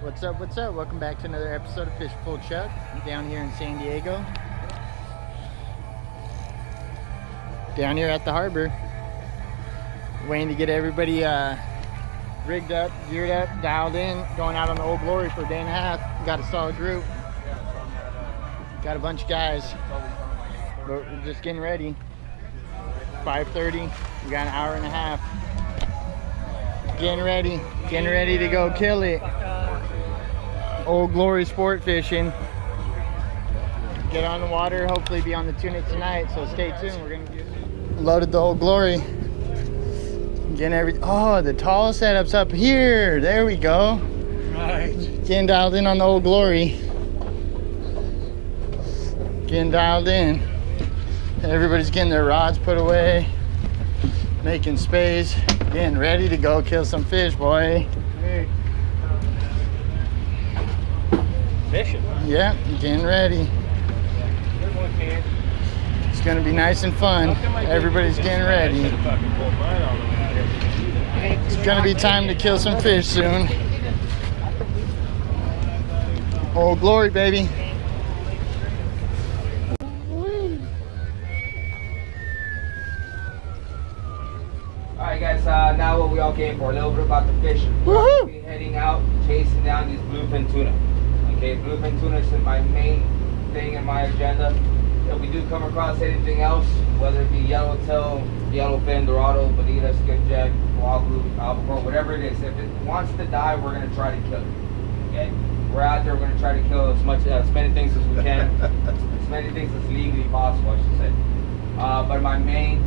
What's up? What's up? Welcome back to another episode of Fish Full Chuck. I'm down here in San Diego. Down here at the harbor. Waiting to get everybody rigged up, geared up, dialed in, going out on the Old Glory for a day and a half. Got a solid group. Got a bunch of guys. But we're just getting ready. 5:30. We got an hour and a half. Getting ready to go kill it. Old Glory sport fishing. Get on the water, hopefully be on the tuna tonight, so stay tuned. We're gonna get loaded the Old Glory. Getting oh, the tall setup's up here. There we go. Right. Getting dialed in on the Old Glory. Getting dialed in. Everybody's getting their rods put away. Making space. Getting ready to go kill some fish, boy. Hey. Fishing. Yeah, getting ready. Good one, man. It's gonna be nice and fun. Everybody's getting ready. It's gonna be time to kill some fish soon. Old Glory, baby. Alright guys, now what we all came for, a little bit about the fishing. Woohoo! We'll be heading out, chasing down these bluefin tuna. Okay, bluefin tuna is my main thing in my agenda. If we do come across anything else, whether it be yellowtail, yellowfin, dorado, bonita, skipjack, wahoo, albacore, whatever it is, if it wants to die, we're going to try to kill it. Okay? We're out there, we're going to try to kill as many things as we can, as many things as legally possible, I should say. But my main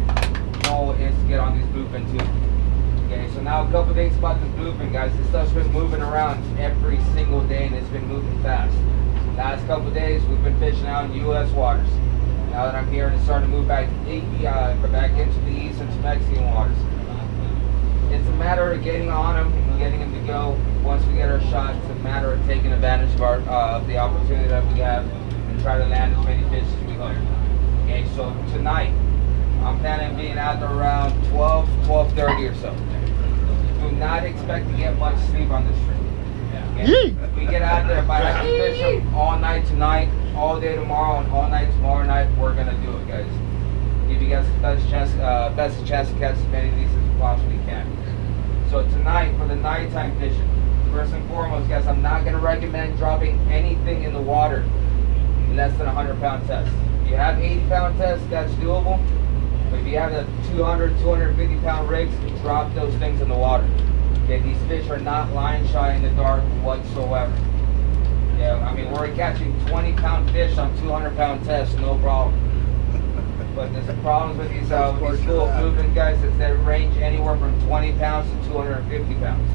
goal is to get on these bluefin tuna. Okay, so now a couple things about this bluefin, guys. This stuff's been moving around every single day, and it's been moving fast. Last couple days, we've been fishing out in U.S. waters. Now that I'm here, and it's starting to move back into the east into Mexican waters. It's a matter of getting on them and getting them to go. Once we get our shot, it's a matter of taking advantage of the opportunity that we have and try to land as many fish as we can. Okay, so tonight, I'm planning on being out there around 12:30 or so. Do not expect to get much sleep on this trip. Okay? If we get out there, if I have to fish them all night tonight, all day tomorrow, and all night tomorrow night, we're gonna do it, guys. Give you guys the best chance to catch as many of these as we possibly can. So tonight, for the nighttime fishing, first and foremost, guys, I'm not gonna recommend dropping anything in the water less than a 100-pound test. If you have 80-pound tests, that's doable. But if you have the 200, 250-pound rigs, drop those things in the water. Okay, these fish are not line shy in the dark whatsoever. Yeah, I mean, we're catching 20-pound fish on 200-pound tests, no problem. But there's problems with these cool bluefin guys is they range anywhere from 20 pounds to 250 pounds.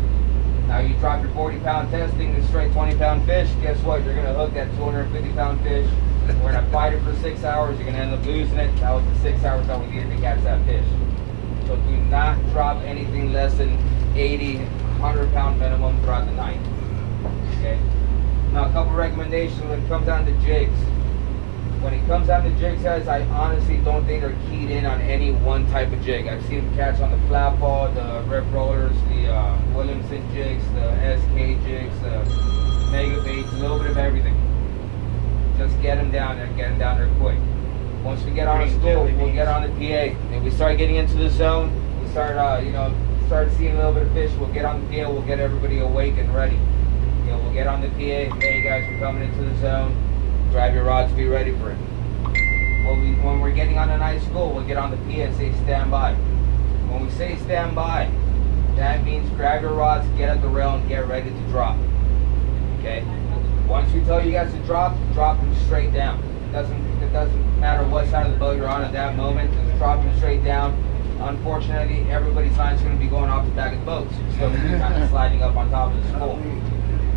Now you drop your 40-pound test, thinking straight 20-pound fish, guess what? You're gonna hook that 250-pound fish. We're gonna fight it for 6 hours. You're gonna end up losing it. That was the 6 hours that we needed to catch that fish. So do not drop anything less than 80, 100-pound minimum throughout the night. Okay. Now a couple recommendations when it comes down to jigs. When it comes down to jigs, guys, I honestly don't think they're keyed in on any one type of jig. I've seen them catch on the flat ball, the rip rollers, the Williamson jigs, the SK jigs, the mega baits, a little bit of everything. Just get them down there, get them down there quick. Once we get on the school, we'll get on the PA. If we start getting into the zone, we start, start seeing a little bit of fish, we'll get on the PA, we'll get everybody awake and ready. We'll get on the PA, hey guys, we're coming into the zone. Grab your rods, be ready for it. When we're getting on a nice school, we'll get on the PA and say stand by. When we say stand by, that means grab your rods, get at the rail, and get ready to drop. Okay? Once we tell you guys to drop them straight down. It doesn't matter what side of the boat you're on at that moment, just drop them straight down. Unfortunately, everybody's line's going to be going off the back of the boat, so you're still going to be kind of sliding up on top of the school.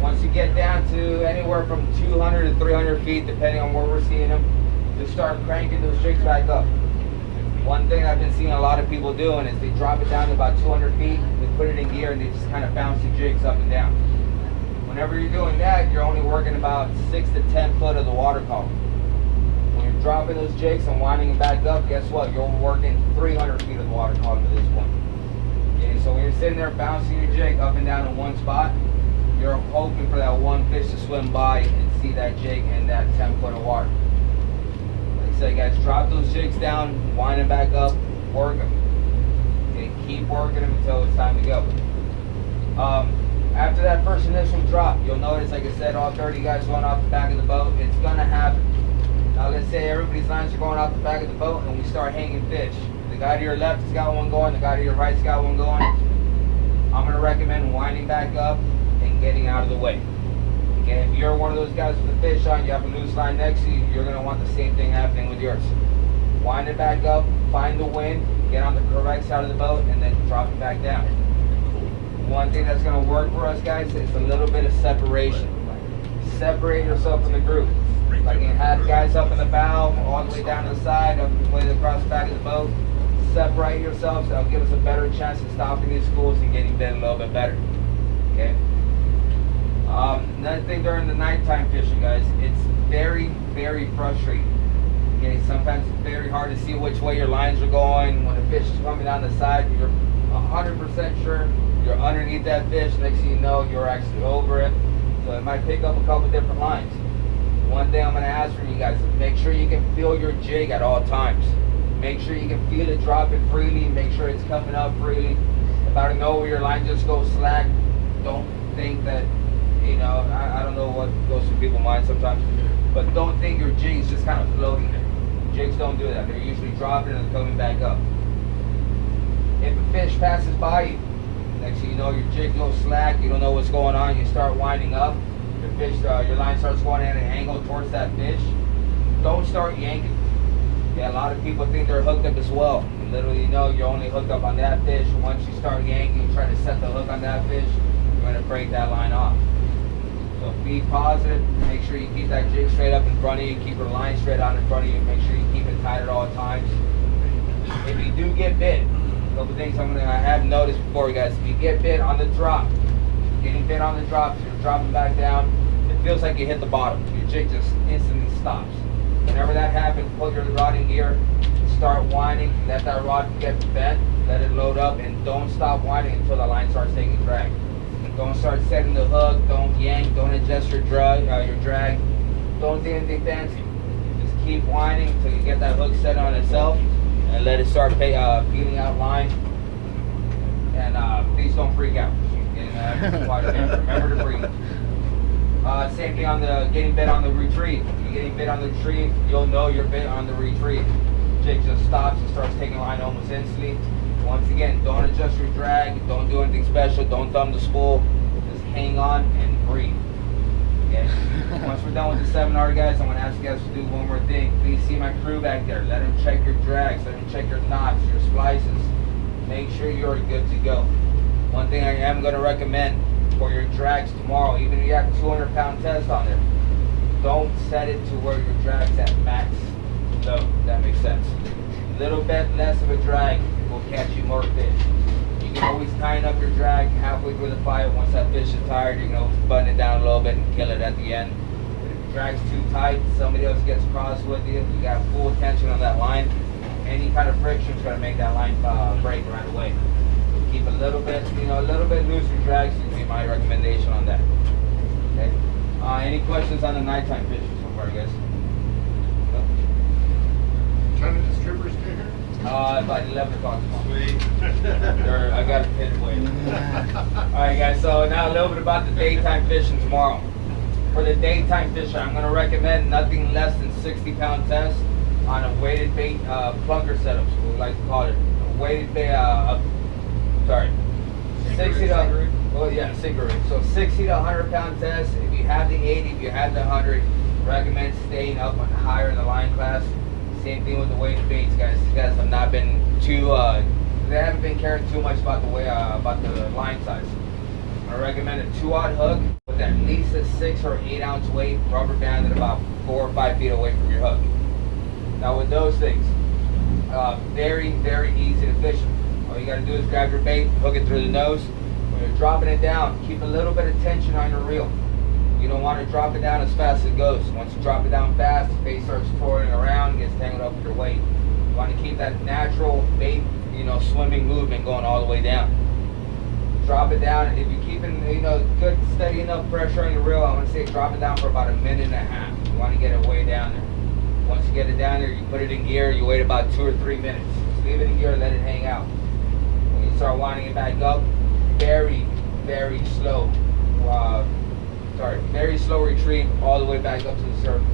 Once you get down to anywhere from 200 to 300 feet, depending on where we're seeing them, just start cranking those jigs back up. One thing I've been seeing a lot of people doing is they drop it down to about 200 feet, they put it in gear, and they just kind of bounce the jigs up and down. Whenever you're doing that, you're only working about 6 to 10 foot of the water column. When you're dropping those jigs and winding them back up, guess what? You're working 300 feet of the water column at this point. Okay, so when you're sitting there bouncing your jig up and down in one spot, you're hoping for that one fish to swim by and see that jig in that 10 foot of water. Like I said, guys, drop those jigs down, wind them back up, work them. Okay, keep working them until it's time to go. After that first initial drop, you'll notice, like I said, all 30 guys going off the back of the boat. It's gonna happen. Now let's say everybody's lines are going off the back of the boat and we start hanging fish. The guy to your left has got one going, the guy to your right's got one going. I'm gonna recommend winding back up and getting out of the way. Okay, if you're one of those guys with a fish on, you have a loose line next to you, you're gonna want the same thing happening with yours. Wind it back up, find the wind, get on the correct side of the boat, and then drop it back down. One thing that's gonna work for us, guys, is a little bit of separation. Separate yourself from the group. Like you have guys up in the bow, all the way down to the side, up the way across the back of the boat. Separate yourselves. That'll give us a better chance of stopping these schools and getting bit a little bit better. Okay. Another thing during the nighttime fishing, guys, it's very, very frustrating. Okay, sometimes it's very hard to see which way your lines are going. When a fish is coming down the side, you're 100% sure you're underneath that fish. Next thing you know, you're actually over it. So it might pick up a couple different lines. One thing I'm going to ask from you guys is make sure you can feel your jig at all times. Make sure you can feel it dropping freely. Make sure it's coming up freely. If out of nowhere your line just goes slack, don't think that, you know, I don't know what goes through people's minds sometimes, but don't think your jig's just kind of floating there. Jigs don't do that. They're usually dropping and coming back up. If a fish passes by you, next thing you know, your jig goes slack, you don't know what's going on, you start winding up, your line starts going at an angle towards that fish, don't start yanking. Yeah, a lot of people think they're hooked up as well. You literally know you're only hooked up on that fish. Once you start yanking, trying to set the hook on that fish, you're going to break that line off. So be positive, make sure you keep that jig straight up in front of you, keep your line straight out in front of you, make sure you keep it tight at all times. If you do get bit, a couple things I have noticed before, guys. If you get bit on the drop, getting bit on the drop, so you're dropping back down, it feels like you hit the bottom. Your jig just instantly stops. Whenever that happens, pull your rod in gear, start winding, let that rod get bent, let it load up, and don't stop winding until the line starts taking drag. Don't start setting the hook, don't yank, don't adjust your drag, don't do anything fancy. Just keep winding until you get that hook set on itself, and let it start peeling out line. And please don't freak out. Remember to breathe. Same thing on the getting bit on the retrieve. If you're getting bit on the retrieve, you'll know you're bit on the retrieve. Jig just stops and starts taking line almost instantly. Once again, don't adjust your drag, don't do anything special, don't thumb the spool, just hang on and breathe. Okay? Once we're done with the seminar, guys, I'm going to ask you guys to do one more thing. Please see my crew back there. Let them check your drags, let them check your knots, your splices. Make sure you're good to go. One thing I am going to recommend for your drags tomorrow, even if you have a 200-pound test on there, don't set it to where your drag's at max load. That makes sense. A little bit less of a drag will catch you more fish. You can always tighten up your drag halfway through the fight. Once that fish is tired, you can always button it down a little bit and kill it at the end. But if the drag's too tight, somebody else gets cross with you, you got full tension on that line, any kind of friction is going to make that line break right away. So keep a little bit, a little bit looser drags would be my recommendation on that. Okay. Any questions on the nighttime fishing so far, guys? Trying to distributors stay here? About 11 o'clock tomorrow. Sweet. I got a pin away. Alright guys, so now a little bit about the daytime fishing tomorrow. For the daytime fishing, I'm going to recommend nothing less than 60-pound test on a weighted bait plunker setup, so we like to call it. A weighted bait, 60 to, well yeah, sinker rig. So 60 to 100-pound test. If you have the 80, if you have the 100, recommend staying up on higher in the line class. Same thing with the weighted baits, guys. These guys have not been too, they haven't been caring too much about the about the line size. I recommend a 2-aught hook with at least a 6 or 8 ounce weight, rubber banded about 4 or 5 feet away from your hook. Now with those things, very, very easy to fish them. All you gotta do is grab your bait, hook it through the nose. When you're dropping it down, keep a little bit of tension on your reel. You don't want to drop it down as fast as it goes. Once you drop it down fast, the bait starts twirling around, gets tangled up with your weight. You want to keep that natural bait, swimming movement going all the way down. Drop it down, and if you're keeping, good steady enough pressure on your reel, I want to say drop it down for about 1.5 minutes. You want to get it way down there. Once you get it down there, you put it in gear, you wait about 2 or 3 minutes. Just leave it in gear and let it hang out. When you start winding it back up, very, very slow. Very slow retrieve all the way back up to the surface.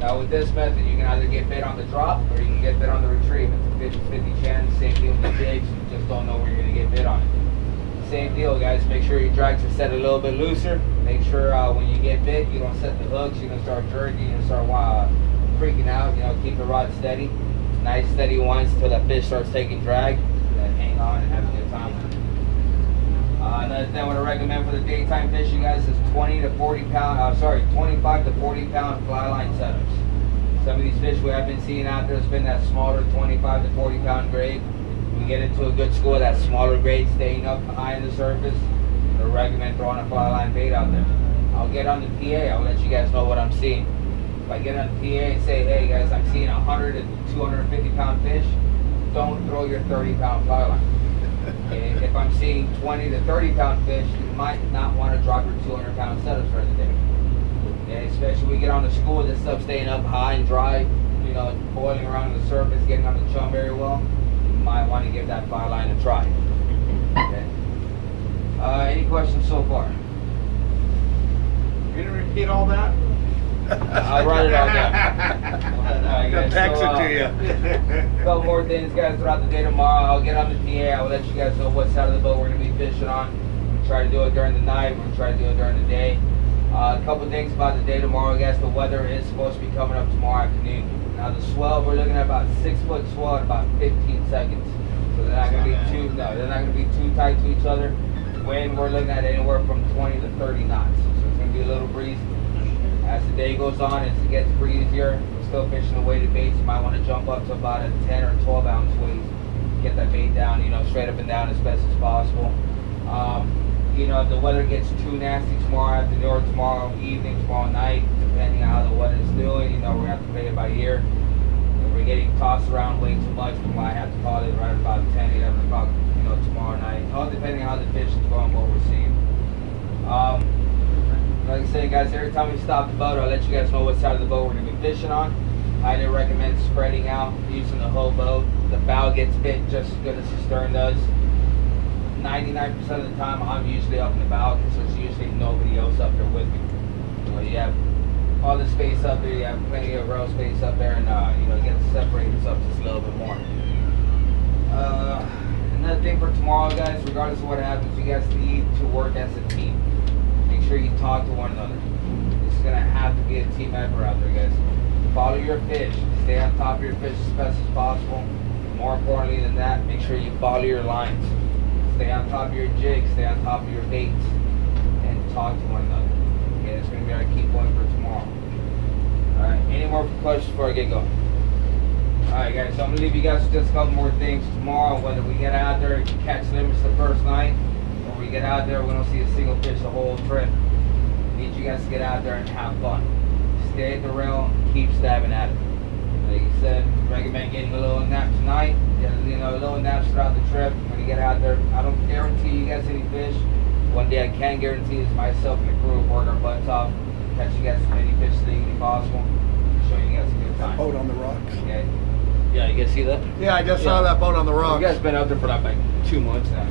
Now with this method, you can either get bit on the drop or you can get bit on the retrieve. It's a 50-50 chance. Same deal with the jigs. You just don't know where you're going to get bit on it. Same deal, guys. Make sure your drags are set a little bit looser. Make sure when you get bit, you don't set the hooks. You're going to start jerking. You're going to start freaking out. You know, keep the rod steady. Nice steady winds until that fish starts taking drag. Then hang on and have a good time with it. Another thing I want to recommend for the daytime fishing, guys, is 25 to 40 pound fly line setups. Some of these fish we have been seeing out there, it's been that smaller 25 to 40 pound grade. We get into a good school, that smaller grade staying up high in the surface. I recommend throwing a fly line bait out there. I'll get on the PA, I'll let you guys know what I'm seeing. If I get on the PA and say, hey guys, I'm seeing 100 to 250 pound fish, don't throw your 30 pound fly line. If I'm seeing 20 to 30 pound fish, you might not want to drop your 200 pound setups for the day. Okay, especially when we get on the school, this stuff staying up high and dry, you know, boiling around the surface, getting on the chum very well, you might want to give that fly line a try. Okay. Any questions so far? You gonna repeat all that? I'll write it all down. I'll text it to you. A couple more things, guys, throughout the day tomorrow. I'll get on the PA. I'll let you guys know what side of the boat we're going to be fishing on. We'll try to do it during the night. We're going to try to do it during the day. A couple things about the day tomorrow, guys. The weather is supposed to be coming up tomorrow afternoon. Now, the swell, we're looking at about 6-foot swell in about 15 seconds. So they're not going to be they're not going to be too tight to each other. Wind, we're looking at anywhere from 20 to 30 knots. So it's going to be a little breezy. As the day goes on, as it gets breezier, we're still fishing the weighted baits. You might want to jump up to about a 10 or 12 ounce weight. Get that bait down, you know, straight up and down as best as possible. You know, if the weather gets too nasty tomorrow afternoon or tomorrow evening, tomorrow night, depending on how the weather's doing, you know, we're going to have to play it by ear. If we're getting tossed around way too much, we might have to call it right about 10, 11 o'clock, you know, tomorrow night. All depending on how the fish is going, what we're seeing. Like I said, guys, every time we stop the boat, I'll let you guys know what side of the boat we're going to be fishing on. Highly recommend spreading out, using the whole boat. The bow gets bit just as good as the stern does. 99% of the time, I'm usually up in the bow, so it's usually nobody else up there with me. You know, you have all the space up there, you have plenty of row space up there, and you know, you get to separate this up just a little bit more. Another thing for tomorrow, guys, regardless of what happens, you guys need to work as a team. Make sure you talk to one another. This is going to have to be a team effort out there, guys. Follow your fish. Stay on top of your fish as best as possible. More importantly than that, make sure you follow your lines. Stay on top of your jigs. Stay on top of your baits. And talk to one another. Okay, that's going to be our key point for tomorrow. Alright, any more questions before I get going? Alright, guys, so I'm going to leave you guys with just a couple more things tomorrow. Whether we get out there and catch limits the first night, we get out there, we don't see a single fish the whole trip. I need you guys to get out there and have fun. Stay at the rail, keep stabbing at it. Like I said, recommend getting a little nap tonight. Get, you know, little naps throughout the trip. When you get out there, I don't guarantee you guys any fish. One day I can guarantee is myself and the crew will work our butts off, catch you guys as many fish as legally possible, show you guys a good time. Boat on the rocks. Okay. Yeah, you guys see that? Yeah, I just saw that boat on the rocks. You guys been out there for like 2 months now.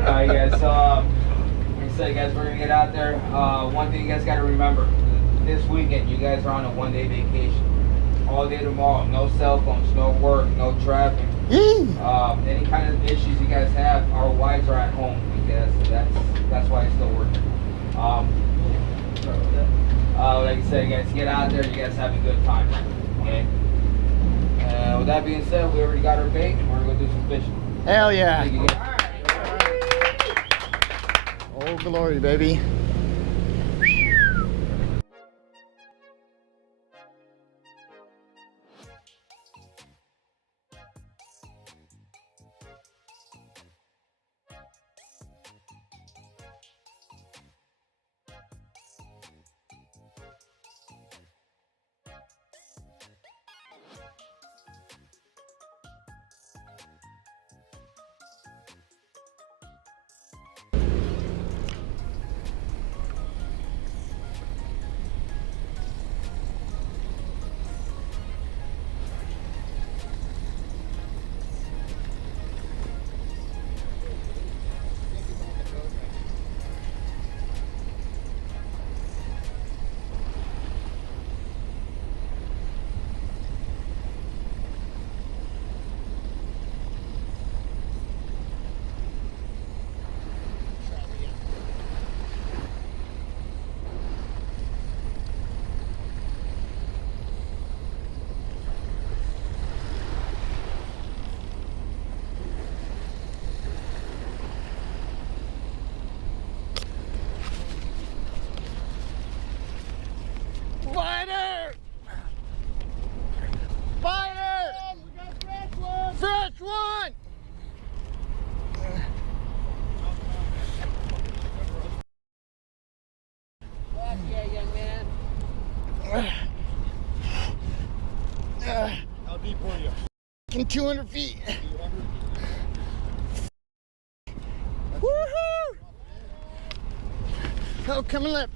Alright guys, so like I said, guys, we're gonna get out there. One thing you guys gotta remember, this weekend you guys are on a 1-day vacation. All day tomorrow, no cell phones, no work, no traffic. Any kind of issues you guys have, our wives are at home because that's why it's still working. Like I said, guys, get out there, you guys have a good time. Okay? With that being said, we already got our bait. We're gonna go do some fishing. Hell yeah. Thank you, guys. Old Glory, baby. fucking 200 feet. Woohoo! Oh, coming left.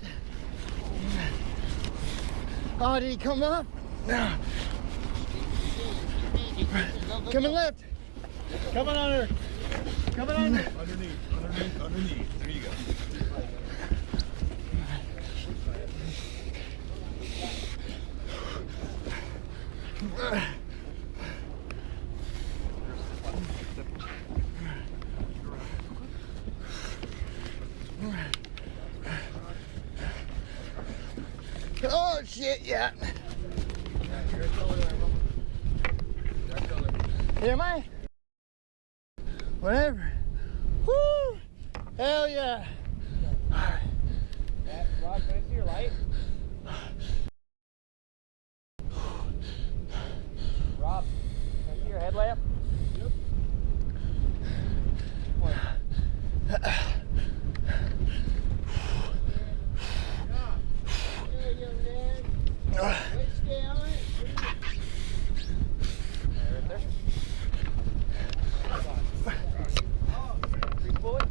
Oh, did he come up? No. Coming left. Coming under. Coming under. Underneath. There you go. Oh shit, yeah. Am I? Whatever. Woo! Hell yeah. Rob, can I see your light? Rob, can I see your headlamp? Yep.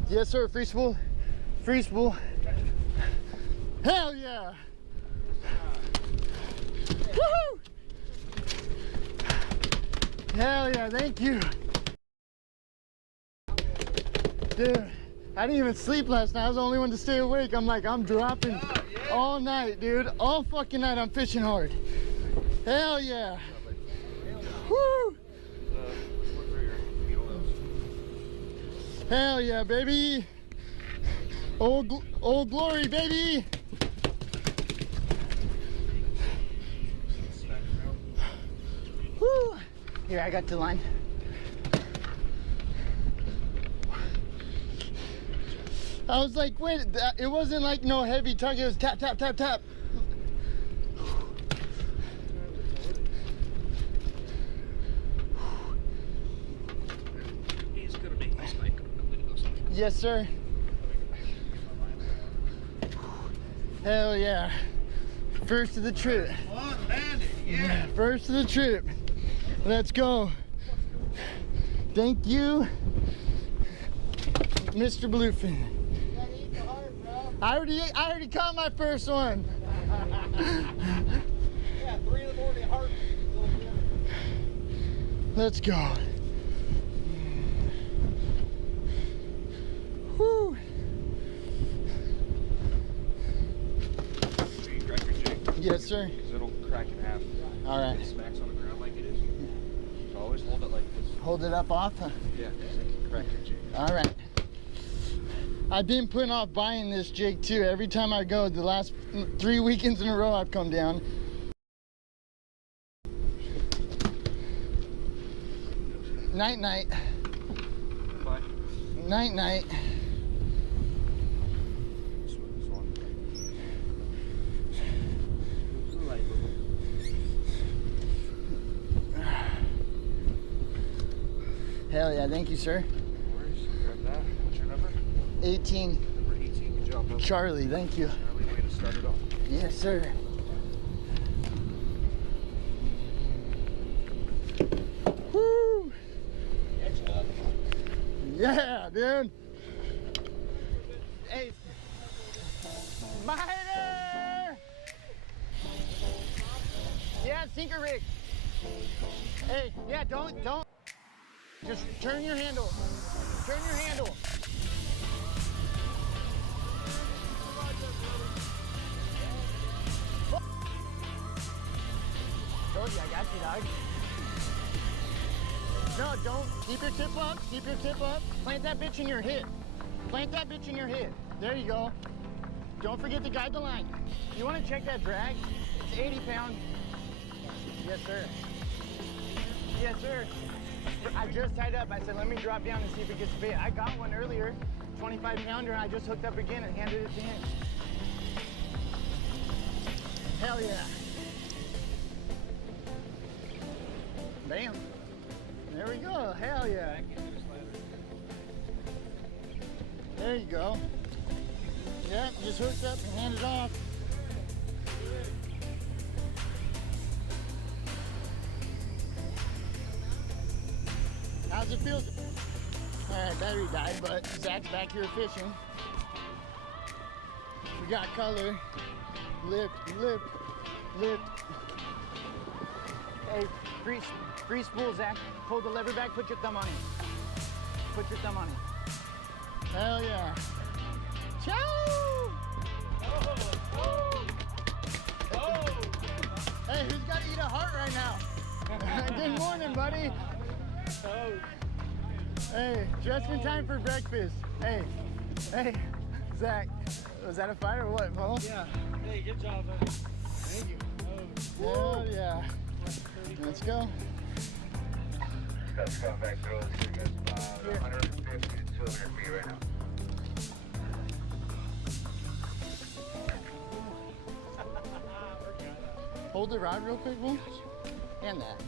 Yes, sir. Free spool. Free spool. Hell yeah. Woohoo! Hell yeah. Thank you. Dude, I didn't even sleep last night. I was the only one to stay awake. I'm like, I'm dropping all night, dude. All fucking night I'm fishing hard. Hell yeah. Woo! Hell yeah, baby. Old glory, baby. Woo! Here, I got the line. I was like, wait, it wasn't like no heavy tug. It was tap, tap, tap, tap. Yes, sir. Hell yeah. First of the trip. Yeah. First of the trip. Let's go. Thank you, Mr. Bluefin. I already caught my first one. Yeah, 3 in the morning, heart. Let's go. Woo. So you grab your jig. Yes, sir. Because it'll crack in half. All right. It smacks on the ground like it is. So always hold it like this. Hold it up off. Yeah, so you can crack your jig. All right. I've been putting off buying this jig too. Every time I go, the last 3 weekends in a row, I've come down. Night, night. Bye. Night, night. This one. Hell yeah, thank you, sir. No worries. Grab that. What's your number? 18. Number 18. Good job, bud. Charlie, thank you. Charlie, way to start it off. Yes, sir. Woo! Yeah, dude. Hey, miner! Yeah, sinker rig. Hey, yeah, don't. Just turn your handle. Turn your handle. Told you, I got you, dog. No, don't. Keep your tip up. Keep your tip up. Plant that bitch in your hip. Plant that bitch in your hip. There you go. Don't forget to guide the line. You want to check that drag? It's 80 pounds. Yes, sir. Yes, sir. I just tied up. I said, let me drop down and see if it gets bit. I got one earlier, 25 pounder, and I just hooked up again and handed it to him. Hell yeah. Bam. There we go. Hell yeah. There you go. Yep, just hooked up and handed off. How's it feel? Alright, battery died, but Zach's back here fishing. We got color. Lift, lift, lift. Hey, free spool, Zach. Hold the lever back, put your thumb on it. Put your thumb on it. Hell yeah. Ciao! Hey, who's got to eat a heart right now? Good morning, buddy. Hey, just in time for breakfast. Hey, Zach, was that a fight or what, Paul? Yeah. Hey, good job, buddy. Thank you. Hell yeah. Let's go. That's coming back through. It's about 150 to 200 feet right now. Hold the rod real quick, Will. And that.